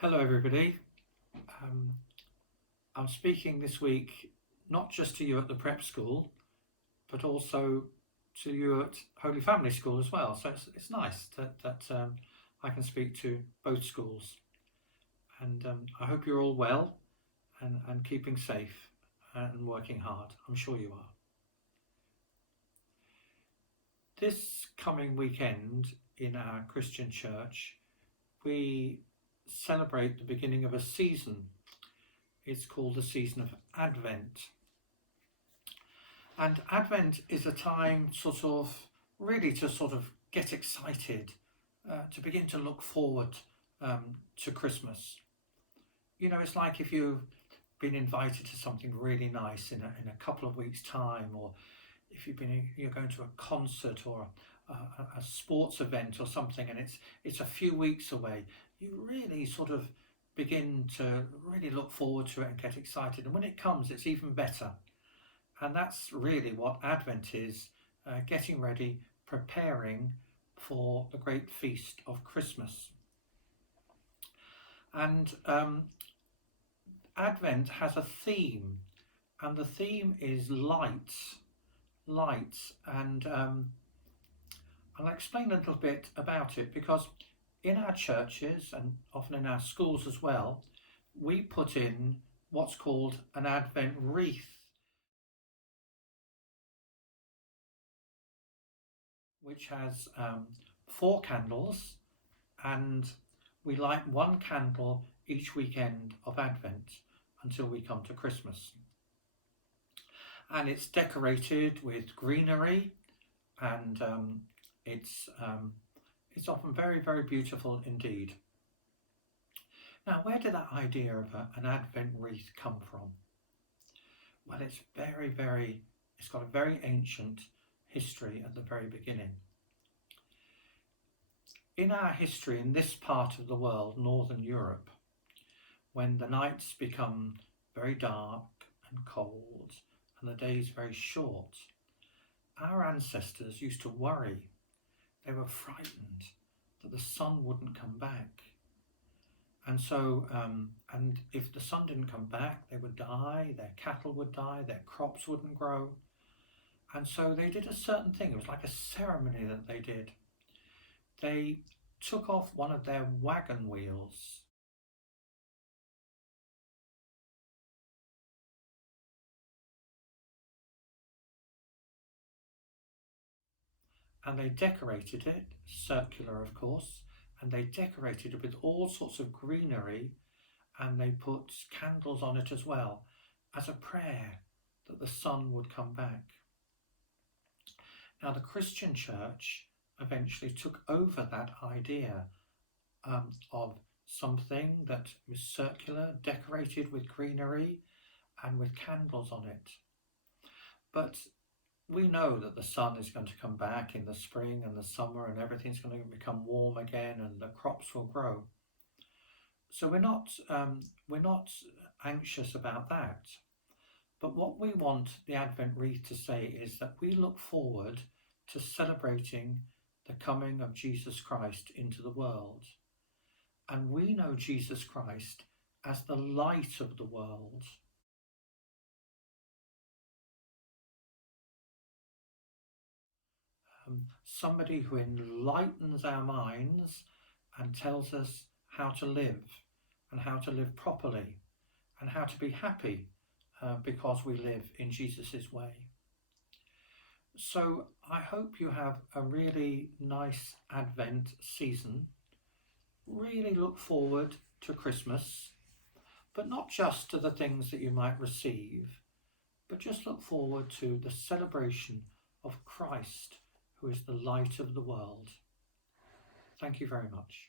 Hello, everybody. Um, I'm speaking this week not just to you at the prep school, but also to you at Holy Family School as well. So it's nice that I can speak to both schools. And I hope you're all well and keeping safe and working hard. I'm sure you are. This coming weekend in our Christian church, we celebrate the beginning of a season. It's called the season of Advent. And Advent is a time to get excited, to begin to look forward to Christmas. You know, it's like if you've been invited to something really nice in a couple of weeks' time, or if you're going to a concert or a sports event or something, and it's a few weeks away, you really sort of begin to really look forward to it and get excited. And when it comes, it's even better. And that's really what Advent is, getting ready, preparing for the great feast of Christmas. And Advent has a theme, and the theme is lights. And I'll explain a little bit about it, because in our churches and often in our schools as well, we put in what's called an Advent wreath, which has 4 candles, and we light 1 candle each weekend of Advent until we come to Christmas. And it's decorated with greenery, and it's often very, very beautiful indeed. Now, where did that idea of an Advent wreath come from? Well, it's got a very ancient history at the very beginning. In our history, in this part of the world, Northern Europe, when the nights become very dark and cold and the days very short, our ancestors used to worry. They were frightened that the sun wouldn't come back. And so, and if the sun didn't come back, they would die, their cattle would die, their crops wouldn't grow. And so they did a certain thing. It was like a ceremony that they did. They took off one of their wagon wheels, and they decorated it, circular of course, and they decorated it with all sorts of greenery, and they put candles on it as well, as a prayer that the sun would come back. Now, the Christian church eventually took over that idea of something that was circular, decorated with greenery and with candles on it. But we know that the sun is going to come back in the spring and the summer, and everything's going to become warm again, and the crops will grow. So we're not anxious about that. But what we want the Advent wreath to say is that we look forward to celebrating the coming of Jesus Christ into the world. And we know Jesus Christ as the light of the world. Somebody who enlightens our minds and tells us how to live, and how to live properly, and how to be happy because we live in Jesus' way. So I hope you have a really nice Advent season. Really look forward to Christmas, but not just to the things that you might receive, but just look forward to the celebration of Christ, who is the light of the world. Thank you very much.